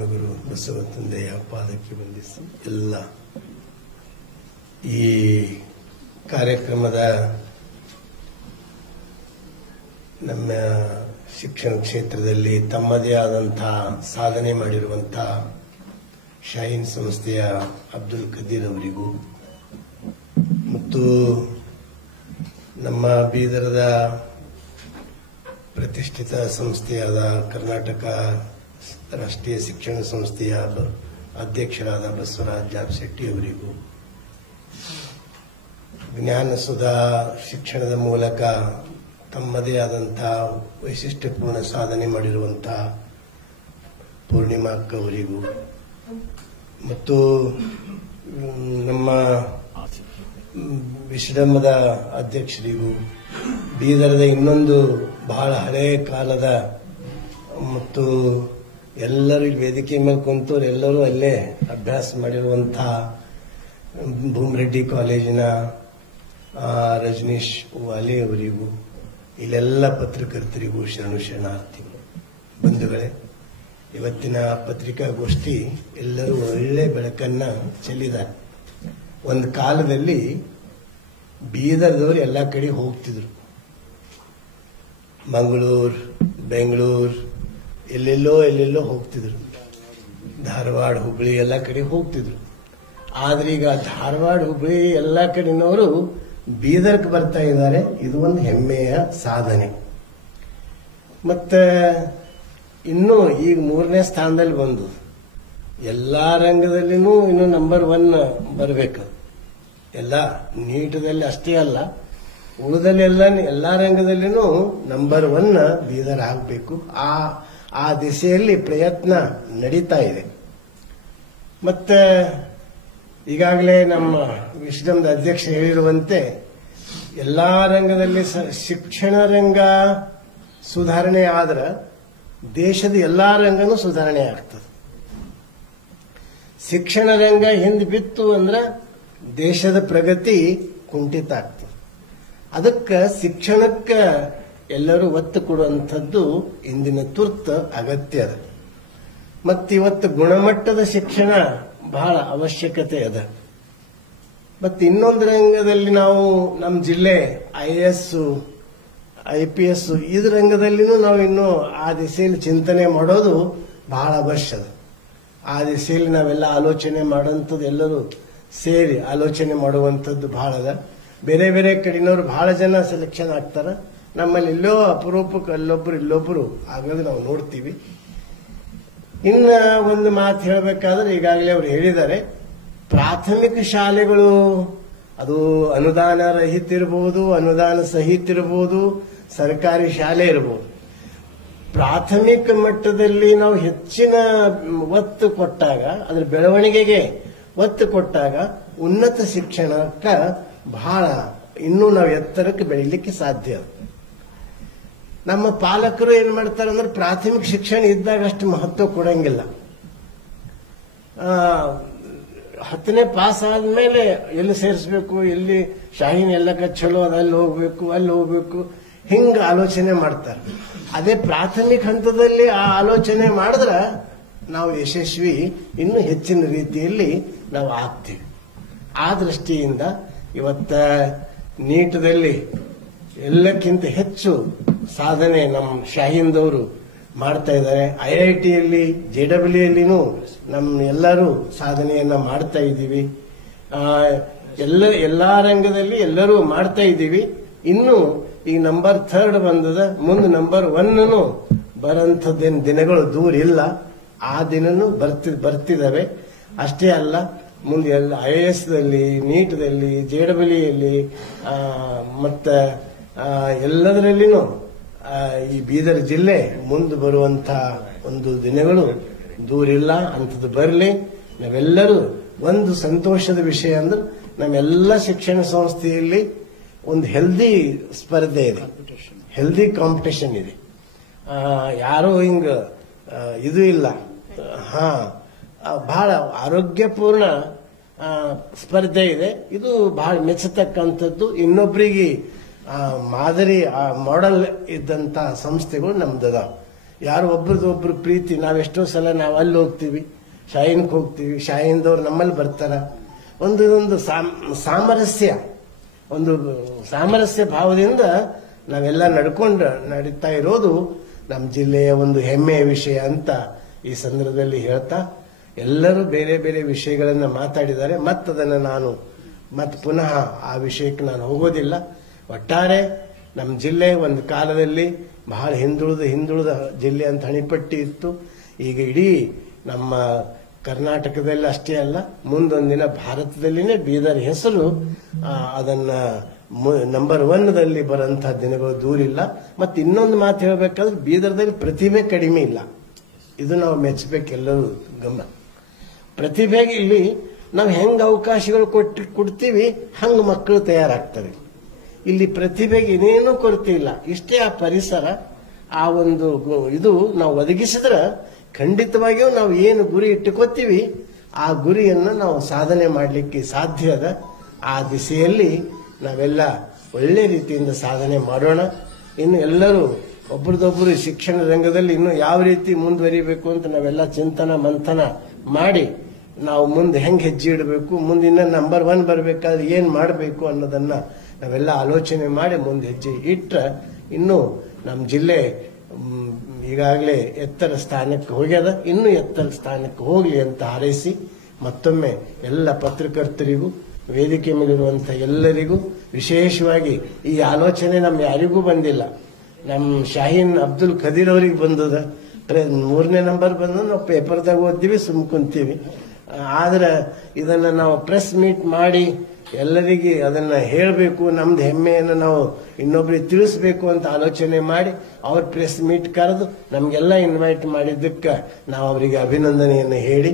ಧರ್ಮಗುರು ಬಸವ ತಂದೆಯ ಪಾದಕ್ಕೆ ವಂದಿಸಿ ಎಲ್ಲ ಈ ಕಾರ್ಯಕ್ರಮದ ನಮ್ಮ ಶಿಕ್ಷಣ ಕ್ಷೇತ್ರದಲ್ಲಿ ತಮ್ಮದೇ ಆದಂತಹ ಸಾಧನೆ ಮಾಡಿರುವಂತಹ ಶಾಹೀನ್ ಸಂಸ್ಥೆಯ ಅಬ್ದುಲ್ ಖದೀರ್ ಅವರಿಗೂ ಮತ್ತು ನಮ್ಮ ಬೀದರದ ಪ್ರತಿಷ್ಠಿತ ಸಂಸ್ಥೆಯಾದ ಕರ್ನಾಟಕ ರಾಷ್ಟ್ರೀಯ ಶಿಕ್ಷಣ ಸಂಸ್ಥೆಯ ಅಧ್ಯಕ್ಷರಾದ ಬಸವರಾಜ್ ಜಾಬಶೆಟ್ಟಿ ಅವರಿಗೂ ಜ್ಞಾನಸುಧಾ ಶಿಕ್ಷಣದ ಮೂಲಕ ತಮ್ಮದೇ ಆದಂತಹ ವೈಶಿಷ್ಟ್ಯಪೂರ್ಣ ಸಾಧನೆ ಮಾಡಿರುವಂತಹ ಪೂರ್ಣಿಮಾ ಅಕ್ಕ ಅವರಿಗೂ ಮತ್ತು ನಮ್ಮ ವಿಶ್ರಮದ ಅಧ್ಯಕ್ಷರಿಗೂ ಬೀದರದ ಇನ್ನೊಂದು ಬಹಳ ಹಳೆಯ ಕಾಲದ ಮತ್ತು ಎಲ್ಲರೂ ವೇದಿಕೆ ಮೇಲೆ ಕುಂತವ್ರು ಎಲ್ಲರೂ ಅಲ್ಲೇ ಅಭ್ಯಾಸ ಮಾಡಿರುವಂತಹ ಭೂಮರೆಡ್ಡಿ ಕಾಲೇಜಿನ ರಜನೀಶ್ ವಾಲೆ ಅವರಿಗೂ ಇಲ್ಲೆಲ್ಲ ಪತ್ರಕರ್ತರಿಗೂ ಶರಣಾರ್ಥಿಗಳು ಬಂಧುಗಳೇ, ಇವತ್ತಿನ ಪತ್ರಿಕಾಗೋಷ್ಠಿ ಎಲ್ಲರೂ ಒಳ್ಳೆ ಬೆಳಕನ್ನ ಚೆಲ್ಲಿದ್ದಾರೆ. ಒಂದು ಕಾಲದಲ್ಲಿ ಬೀದರ್ದವರು ಎಲ್ಲ ಕಡೆ ಹೋಗ್ತಿದ್ರು, ಮಂಗಳೂರು, ಬೆಂಗಳೂರು, ಎಲ್ಲೆಲ್ಲೋ ಹೋಗ್ತಿದ್ರು, ಧಾರವಾಡ, ಹುಬ್ಬಳ್ಳಿ ಎಲ್ಲ ಕಡೆ ಹೋಗ್ತಿದ್ರು. ಆದ್ರೆ ಈಗ ಧಾರವಾಡ, ಹುಬ್ಬಳ್ಳಿ ಎಲ್ಲ ಕಡೆನವರು ಬೀದರ್ಗೆ ಬರ್ತಾ ಇದ್ದಾರೆ. ಇದು ಒಂದು ಹೆಮ್ಮೆಯ ಸಾಧನೆ. ಮತ್ತೆ ಇನ್ನು ಈಗ 3ನೇ ಸ್ಥಾನದಲ್ಲಿ ಬಂದು ಎಲ್ಲಾ ರಂಗದಲ್ಲಿನೂ ಇನ್ನು ನಂಬರ್ 1 ಬರಬೇಕು. ಎಲ್ಲ ನೀಟದಲ್ಲಿ ಅಷ್ಟೇ ಅಲ್ಲ, ಉಳಿದಲ್ಲೆಲ್ಲ ಎಲ್ಲಾ ರಂಗದಲ್ಲಿನೂ ನಂಬರ್ 1 ಬೀದರ್ ಆಗಬೇಕು. ಆ ದಿಶೆಯಲ್ಲಿ ಪ್ರಯತ್ನ ನಡೀತಾ ಇದೆ. ಮತ್ತೆ ಈಗಾಗಲೇ ನಮ್ಮ ವಿಶ್ರಮದ ಅಧ್ಯಕ್ಷ ಹೇಳಿರುವಂತೆ ಎಲ್ಲಾ ರಂಗದಲ್ಲಿ ಶಿಕ್ಷಣ ರಂಗ ಸುಧಾರಣೆ ಆದ್ರೆ ದೇಶದ ಎಲ್ಲಾ ರಂಗನೂ ಸುಧಾರಣೆ ಆಗ್ತದೆ. ಶಿಕ್ಷಣ ರಂಗ ಹಿಂದೆ ಬಿತ್ತು ಅಂದ್ರೆ ದೇಶದ ಪ್ರಗತಿ ಕುಂಠಿತ ಆಗ್ತದೆ. ಅದಕ್ಕೆ ಶಿಕ್ಷಣಕ್ಕೆ ಎಲ್ಲರೂ ಒತ್ತು ಕೊಡುವಂಥದ್ದು ಇಂದಿನ ತುರ್ತು ಅಗತ್ಯ ಅದ. ಮತ್ತಿವತ್ತು ಗುಣಮಟ್ಟದ ಶಿಕ್ಷಣ ಬಹಳ ಅವಶ್ಯಕತೆ ಅದ. ಮತ್ತೆ ಇನ್ನೊಂದು ರಂಗದಲ್ಲಿ ನಾವು ನಮ್ಮ ಜಿಲ್ಲೆ IAS, IPS ಇದು ರಂಗದಲ್ಲಿನೂ ನಾವು ಇನ್ನು ಆ ದಿಸೆಯಲ್ಲಿ ಚಿಂತನೆ ಮಾಡೋದು ಬಹಳ ಅವಶ್ಯ ಅದ. ಆ ದಿಸೆಯಲ್ಲಿ ನಾವೆಲ್ಲ ಆಲೋಚನೆ ಮಾಡುವಂಥದ್ದು, ಎಲ್ಲರೂ ಸೇರಿ ಆಲೋಚನೆ ಮಾಡುವಂಥದ್ದು ಬಹಳ ಅದ. ಬೇರೆ ಬೇರೆ ಕಡೆನವರು ಬಹಳ ಜನ ಸೆಲೆಕ್ಷನ್ ಆಗ್ತಾರ. ನಮ್ಮಲ್ಲಿ ಎಲ್ಲೋ ಅಪರೂಪಕ್ಕೆ ಇಲ್ಲೊಬ್ರು ಆಗೋದು ನಾವು ನೋಡ್ತೀವಿ. ಇನ್ನ ಒಂದು ಮಾತು ಹೇಳಬೇಕಾದ್ರೆ ಈಗಾಗಲೇ ಅವರು ಹೇಳಿದ್ದಾರೆ, ಪ್ರಾಥಮಿಕ ಶಾಲೆಗಳು ಅದು ಅನುದಾನ ರಹಿತ ಇರಬಹುದು, ಅನುದಾನ ಸಹಿತ ಇರಬಹುದು, ಸರ್ಕಾರಿ ಶಾಲೆ ಇರಬಹುದು. ಪ್ರಾಥಮಿಕ ಮಟ್ಟದಲ್ಲಿ ನಾವು ಹೆಚ್ಚಿನ ಒತ್ತು ಕೊಟ್ಟಾಗ, ಅದರ ಬೆಳವಣಿಗೆಗೆ ಒತ್ತು ಕೊಟ್ಟಾಗ ಉನ್ನತ ಶಿಕ್ಷಣಕ್ಕೆ ಬಹಳ ಇನ್ನೂ ನಾವು ಎತ್ತರಕ್ಕೆ ಬೆಳೀಲಿಕ್ಕೆ ಸಾಧ್ಯ. ನಮ್ಮ ಪಾಲಕರು ಏನ್ ಮಾಡ್ತಾರೆ ಅಂದ್ರೆ ಪ್ರಾಥಮಿಕ ಶಿಕ್ಷಣ ಇದ್ದಾಗ ಅಷ್ಟು ಮಹತ್ವ ಕೊಡಂಗಿಲ್ಲ. 10ನೇ ಪಾಸ್ ಆದ್ಮೇಲೆ ಎಲ್ಲಿ ಸೇರಿಸಬೇಕು, ಎಲ್ಲಿ ಶಾಹೀನ್ ಎಲ್ಲಕ್ಕ ಚಲೋ ಅದ, ಅಲ್ಲಿ ಹೋಗ್ಬೇಕು ಹಿಂಗ ಆಲೋಚನೆ ಮಾಡ್ತಾರೆ. ಅದೇ ಪ್ರಾಥಮಿಕ ಹಂತದಲ್ಲಿ ಆ ಆಲೋಚನೆ ಮಾಡಿದ್ರೆ ನಾವು ಯಶಸ್ವಿ ಇನ್ನೂ ಹೆಚ್ಚಿನ ರೀತಿಯಲ್ಲಿ ನಾವು ಆಗ್ತೀವಿ. ಆ ದೃಷ್ಟಿಯಿಂದ ಇವತ್ತ ನೀಟದಲ್ಲಿ ಎಲ್ಲಕ್ಕಿಂತ ಹೆಚ್ಚು ಸಾಧನೆ ನಮ್ಮ ಶಾಹೀನ್ದವರು ಮಾಡ್ತಾ ಇದ್ದಾರೆ. IITಯಲ್ಲಿ, JEEಯಲ್ಲಿನೂ ನಮ್ಮ ಎಲ್ಲರೂ ಸಾಧನೆಯನ್ನ ಮಾಡ್ತಾ ಇದ್ದೀವಿ. ಎಲ್ಲಾ ರಂಗದಲ್ಲಿ ಎಲ್ಲರೂ ಮಾಡ್ತಾ ಇದ್ದೀವಿ. ಇನ್ನು ಈ ನಂಬರ್ 3 ಬಂದದ, ಮುಂದೆ ನಂಬರ್ 1 ಬರಂಥದ್ದೇನು ದಿನಗಳು ದೂರ ಇಲ್ಲ. ಆ ದಿನನೂ ಬರ್ತಿದ್ದಾವೆ. ಅಷ್ಟೇ ಅಲ್ಲ, ಮುಂದೆ ಎಲ್ಲ IASದಲ್ಲಿ, ನೀಟದಲ್ಲಿ, JEEಯಲ್ಲಿ ಮತ್ತೆ ಎಲ್ಲದರಲ್ಲಿನೂ ಈ ಬೀದರ್ ಜಿಲ್ಲೆ ಮುಂದೆ ಬರುವಂತಹ ಒಂದು ದಿನಗಳು ದೂರಿಲ್ಲ. ಅಂಥದ್ದು ಬರಲಿ. ನಾವೆಲ್ಲರೂ ಒಂದು ಸಂತೋಷದ ವಿಷಯ ಅಂದ್ರೆ ನಮ್ಮೆಲ್ಲ ಶಿಕ್ಷಣ ಸಂಸ್ಥೆಯಲ್ಲಿ ಒಂದು ಹೆಲ್ದಿ ಸ್ಪರ್ಧೆ ಇದೆ, ಹೆಲ್ದಿ ಕಾಂಪಿಟೇಷನ್ ಇದೆ. ಯಾರೋ ಹಿಂಗ ಇದು ಇಲ್ಲ. ಬಹಳ ಆರೋಗ್ಯಪೂರ್ಣ ಸ್ಪರ್ಧೆ ಇದೆ. ಇದು ಬಹಳ ಮೆಚ್ಚತಕ್ಕಂಥದ್ದು. ಇನ್ನೊಬ್ಬರಿಗೆ ಮಾದರಿ ಮಾಡೆಲ್ ಇದ್ದಂತ ಸಂಸ್ಥೆಗಳು ನಮ್ದದ. ಯಾರು ಒಬ್ರದೊಬ್ರು ಪ್ರೀತಿ, ನಾವೆಷ್ಟೋ ಸಲ ನಾವು ಅಲ್ಲಿ ಹೋಗ್ತೀವಿ, ಶಾಹಿನ್ಗೆ ಹೋಗ್ತೀವಿ, ಶಾಹಿನ್ದವ್ರು ನಮ್ಮಲ್ಲಿ ಬರ್ತಾರ. ಒಂದು ಸಾಮರಸ್ಯ ಭಾವದಿಂದ ನಾವೆಲ್ಲ ನಡೀತಾ ಇರೋದು ನಮ್ಮ ಜಿಲ್ಲೆಯ ಒಂದು ಹೆಮ್ಮೆಯ ವಿಷಯ ಅಂತ ಈ ಸಂದರ್ಭದಲ್ಲಿ ಹೇಳ್ತಾ, ಎಲ್ಲರೂ ಬೇರೆ ಬೇರೆ ವಿಷಯಗಳನ್ನು ಮಾತಾಡಿದ್ದಾರೆ. ಮತ್ತದನ್ನು ನಾನು ಪುನಃ ಆ ವಿಷಯಕ್ಕೆ ನಾನು ಹೋಗೋದಿಲ್ಲ. ಒಟ್ಟಾರೆ ನಮ್ಮ ಜಿಲ್ಲೆ ಒಂದು ಕಾಲದಲ್ಲಿ ಬಹಳ ಹಿಂದುಳಿದ ಜಿಲ್ಲೆ ಅಂತ ಹಣಿಪಟ್ಟಿ ಇತ್ತು. ಈಗ ಇಡೀ ನಮ್ಮ ಕರ್ನಾಟಕದಲ್ಲಿ ಅಷ್ಟೇ ಅಲ್ಲ, ಮುಂದೊಂದಿನ ಭಾರತದಲ್ಲಿನೇ ಬೀದರ್ ಹೆಸರು ಅದನ್ನ ನಂಬರ್ 1ದಲ್ಲಿ ಬರುವಂತಹ ದಿನಗಳು ದೂರಿಲ್ಲ. ಮತ್ತೆ ಇನ್ನೊಂದು ಮಾತು ಹೇಳಬೇಕಾದ್ರೆ ಬೀದರ್ದಲ್ಲಿ ಪ್ರತಿಭೆ ಕಡಿಮೆ ಇಲ್ಲ. ಇದು ನಾವು ಮೆಚ್ಚಬೇಕು ಎಲ್ಲರೂ ಗಮನ. ಪ್ರತಿಭೆಗೆ ಇಲ್ಲಿ ನಾವು ಹೆಂಗ್ ಅವಕಾಶಗಳು ಕೊಡ್ತೀವಿ ಹಂಗ ಮಕ್ಕಳು ತಯಾರಾಗ್ತವೆ. ಇಲ್ಲಿ ಪ್ರತಿಭೆಗೆ ಏನೇನೂ ಕೊರತೆ ಇಲ್ಲ. ಇಷ್ಟೇ ಆ ಪರಿಸರ, ಆ ಒಂದು ಇದು ನಾವು ಒದಗಿಸಿದ್ರೆ ಖಂಡಿತವಾಗಿಯೂ ನಾವು ಏನು ಗುರಿ ಇಟ್ಟುಕೋತೀವಿ ಆ ಗುರಿಯನ್ನು ನಾವು ಸಾಧನೆ ಮಾಡಲಿಕ್ಕೆ ಸಾಧ್ಯ ಅದ. ಆ ದಿಸೆಯಲ್ಲಿ ನಾವೆಲ್ಲ ಒಳ್ಳೆ ರೀತಿಯಿಂದ ಸಾಧನೆ ಮಾಡೋಣ. ಇನ್ನು ಎಲ್ಲರೂ ಒಬ್ಬರದೊಬ್ಬರು ಶಿಕ್ಷಣ ರಂಗದಲ್ಲಿ ಇನ್ನು ಯಾವ ರೀತಿ ಮುಂದುವರಿಬೇಕು ಅಂತ ನಾವೆಲ್ಲ ಚಿಂತನ ಮಂಥನ ಮಾಡಿ ನಾವು ಮುಂದೆ ಹೆಂಗೆ ಹೆಜ್ಜೆ ಇಡಬೇಕು, ಮುಂದಿನ ನಂಬರ್ 1 ಬರಬೇಕಾದ್ರೆ ಏನ್ ಮಾಡಬೇಕು ಅನ್ನೋದನ್ನ ನಾವೆಲ್ಲ ಆಲೋಚನೆ ಮಾಡಿ ಮುಂದೆ ಹೆಜ್ಜೆ ಇಟ್ಟರೆ ಇನ್ನು ನಮ್ಮ ಜಿಲ್ಲೆ ಈಗಾಗಲೇ ಎತ್ತರ ಸ್ಥಾನಕ್ಕೆ ಹೋಗ್ಯದ, ಇನ್ನೂ ಎತ್ತರ ಸ್ಥಾನಕ್ಕೆ ಹೋಗಲಿ ಅಂತ ಹಾರೈಸಿ ಮತ್ತೊಮ್ಮೆ ಎಲ್ಲ ಪತ್ರಕರ್ತರಿಗೂ ವೇದಿಕೆ ಮೇಲಿರುವಂತಹ ಎಲ್ಲರಿಗೂ, ವಿಶೇಷವಾಗಿ ಈ ಆಲೋಚನೆ ನಮ್ಮ ಯಾರಿಗೂ ಬಂದಿಲ್ಲ, ನಮ್ಮ ಶಾಹೀನ್ ಅಬ್ದುಲ್ ಖದೀರ್ ಅವರಿಗೆ ಬಂದದ. 3ನೇ ನಂಬರ್ ಬಂದ ನಾವು ಪೇಪರ್ದಾಗ ಓದ್ತೀವಿ, ಸುಮ್ ಕುಂತೀವಿ. ಆದ್ರೆ ಇದನ್ನ ನಾವು ಪ್ರೆಸ್ ಮೀಟ್ ಮಾಡಿ ಎಲ್ಲರಿಗೆ ಅದನ್ನ ಹೇಳಬೇಕು, ನಮ್ದು ಹೆಮ್ಮೆಯನ್ನು ನಾವು ಇನ್ನೊಬ್ರಿಗೆ ತಿಳಿಸ್ಬೇಕು ಅಂತ ಆಲೋಚನೆ ಮಾಡಿ ಅವ್ರ ಪ್ರೆಸ್ ಮೀಟ್ ಕರೆದು ನಮ್ಗೆಲ್ಲ ಇನ್ವೈಟ್ ಮಾಡಿದ್ದಕ್ಕೆ ನಾವು ಅವರಿಗೆ ಅಭಿನಂದನೆಯನ್ನು ಹೇಳಿ